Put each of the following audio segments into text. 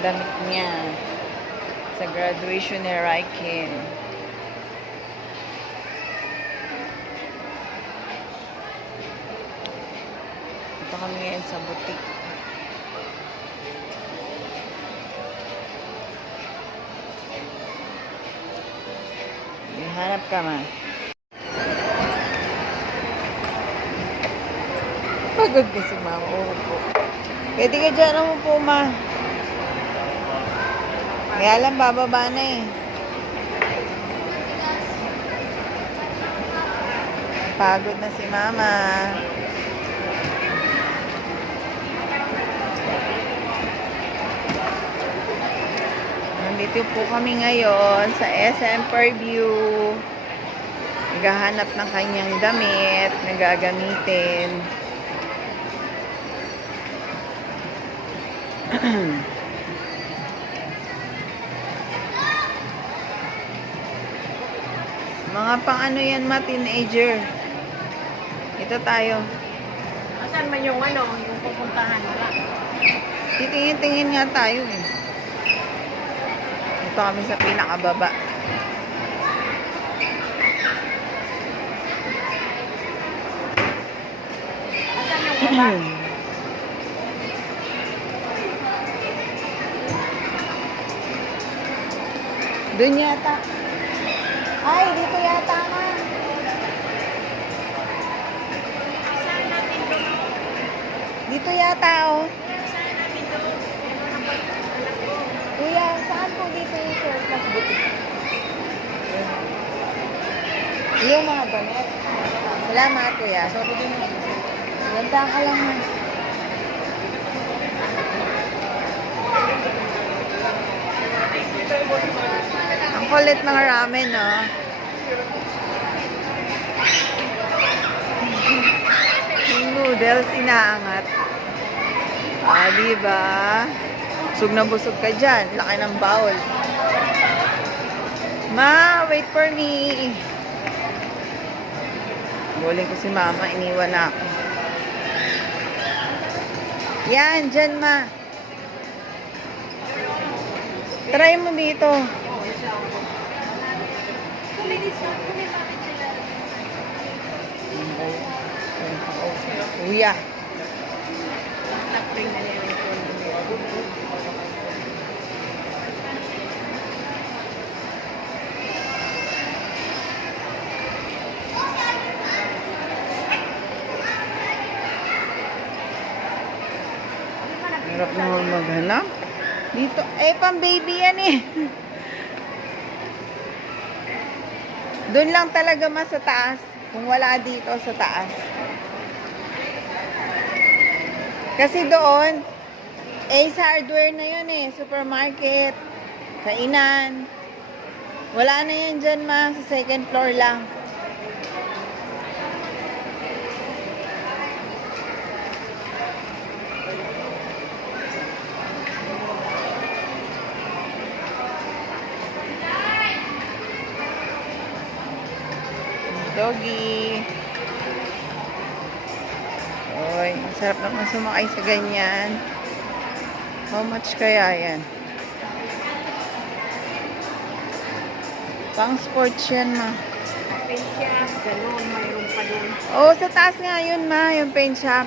damit niya sa graduation ni Raikin. Ito kami ngayon sa butik. Hanap ka, ma. Pagod kasi, mama. Oo po. Pwede ka dyan mo po, ma. Kaya lang, bababa na eh. Pagod na si mama. Nandito po kami ngayon sa SM Fairview. Naghahanap ng kanyang damit na gagamitin. Mga pang ano yan, ma, teenager. Ito tayo. Asan man yung ano, yung pupuntahan nila? Titingin-tingin nga tayo eh. Ito kami sa pinakababa. Asan yung baba? Doon yata. Ay, dito yata nga. Saan natin doon? Dito yata, oh. Saan natin doon? Anak ko. Kuya, saan po dito yung surplus boutique? Yung mga damit. Salamat, kuya. Ganda ka lang, man. Ang kulit ng ramen, no? Yung noodles, inaangat. Ah, diba? Busog na busog ka dyan. Laki ng bowl. Ma, wait for me. Buling ko si mama. Iniwan na ako. Yan, dyan, ma. Try mo dito. Kuya. Nakpring na niya yung phone niya. Hirap naman maghanap. Dito, eh, pang baby yan eh. Doon lang talaga mas sa taas. Kung wala dito sa taas. Kasi doon, Ace Hardware na yun eh. Supermarket. Kainan. Wala na yan dyan, ma. Sa second floor lang. Doggy. Oy, ang sarap naman sumakay sa ganyan. How much kaya yan? Pang sports yan, ma. Paint shop, gano'n, mayroon pa doon. Oo, sa taas nga yun, ma. Yung paint shop.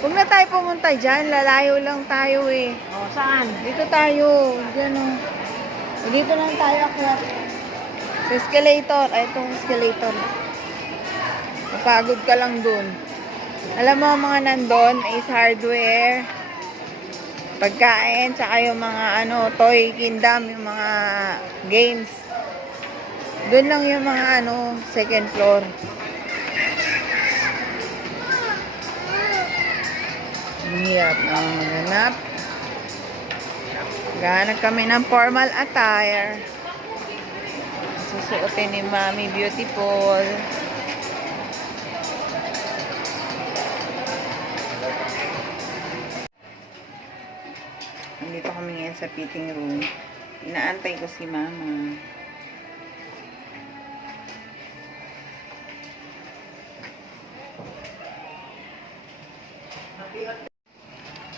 Huwag na tayo pumunta dyan. Lalayo lang tayo eh. O, saan? Dito tayo. Diyan o. O, dito lang tayo akyat. Sa escalator. Ay, itong escalator. Mapagod ka lang dun. Alam mo, mga nandun, Ace Hardware, pagkain, tsaka yung mga ano, toy kingdom, yung mga games. Doon lang yung mga ano, second floor. Ang hirap na maghanap. Gahanap kami ng formal attire. Susuotin ni Mommy Beautiful. Nandito kami ngayon sa fitting room. Inaantay ko si Mama.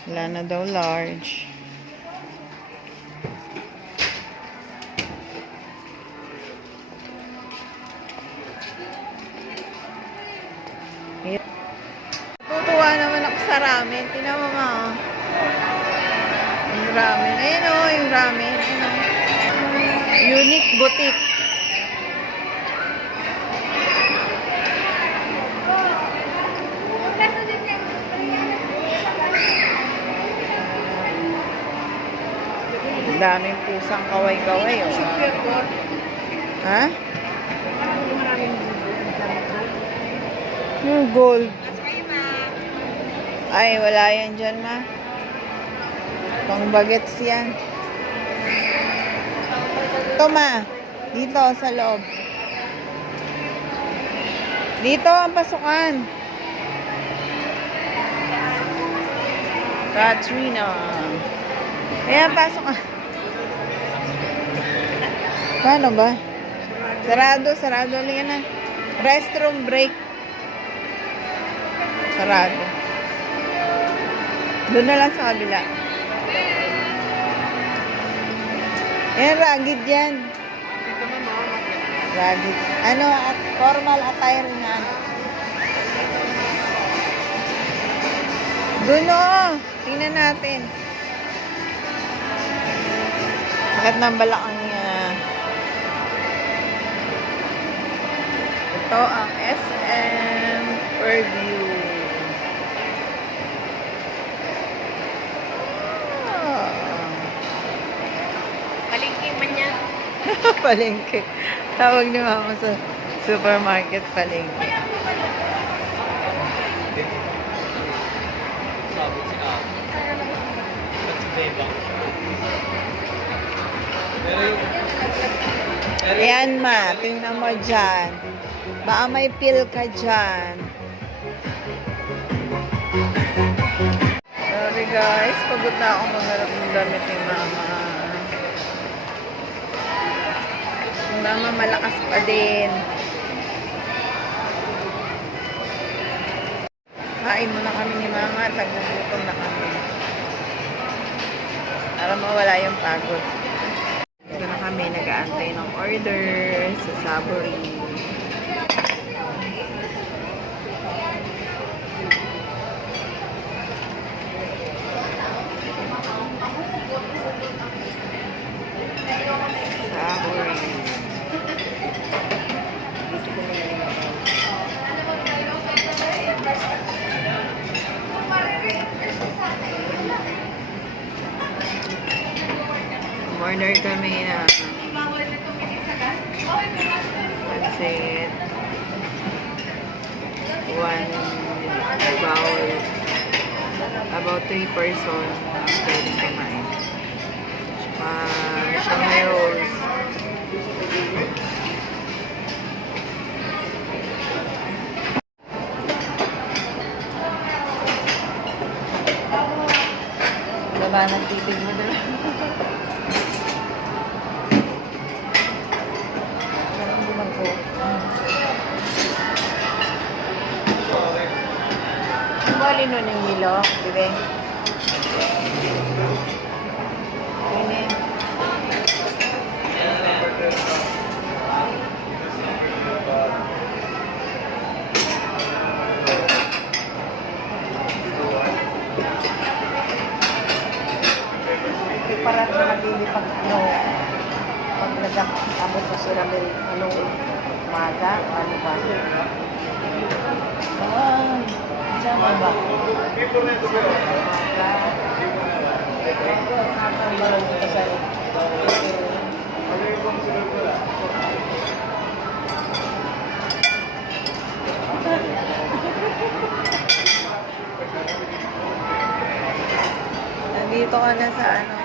Wala na daw large. Tutuwa naman ako sa ramen. Tingnan mo nga, oh. Yung ramen. Ayan, oh, yung ramen. Ayan, oh. Unique Boutique. Ang daming pusang kaway-kaway, oh. Ha? Yung gold. Ay, wala yan dyan, ma. Pang bagets yan. Ito, ma. Dito, sa loob. Dito ang pasukan. Katrina. Ayan, pasok ka. Paano ba? Sarado lang yan, ah. Restroom break. Sarado. Doon na lang sa kabila. Ayan, ragged yan. Ragged. Ano, formal attire nga. Doon, oh. Tingnan natin. Sakit ng balakang niya. Ito ang SM Purview. Palengke man yan. Palengke. Tawag ni mama sa supermarket, palengke. Ayan, ma. Tingnan mo dyan. Baka may pill ka dyan. Sorry guys, pagod na ako maghanap ng damit ni mama. Si mama malakas pa din. Kain muna kami ni mama at nagugutom na kami. Para mawala yung pagod. Ito na kami nag-aantay ng order sa Savory. Order kami na pansit, one bowl, about 3 person ang pwedeng kumain. Shanghai rolls. Baba ng titig mo doon. Bali nun yung Milo, diba? Ini. Para sa naglilipag ano, pag nag-abot sa siramil, ano, umaga, ano ba? Sama ba? Nandito ka na sa ano?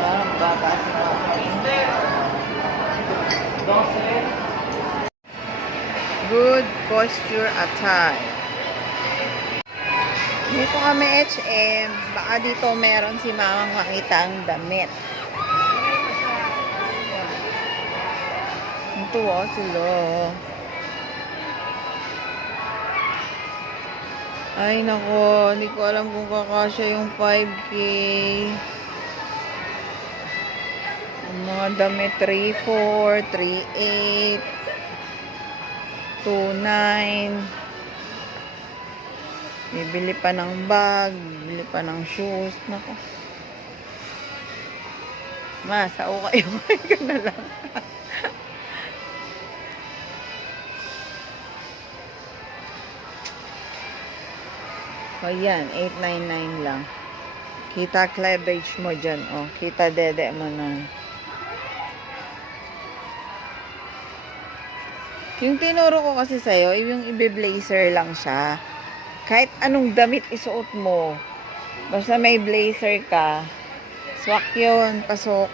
Parang babas na ako. Good posture attire. Dito kami H&M. Baka dito meron si mamang makita ang damit. Ito sila. Ay nako, hindi ko alam kung kakasya yung 5K. Ang mga Mga damit 3,400, 3,800, 2,900. Bibili pa ng bag, bibili pa ng shoes. Nako. Ma, sa ukay-ukay ka na lang. O yan, 899 lang. Kita cleavage mo dyan, oh. Kita dede mo na. Yung tinuro ko kasi sa'yo, yung ibe-blazer lang siya. Kahit anong damit isuot mo, basta may blazer ka, swak yun, pasok.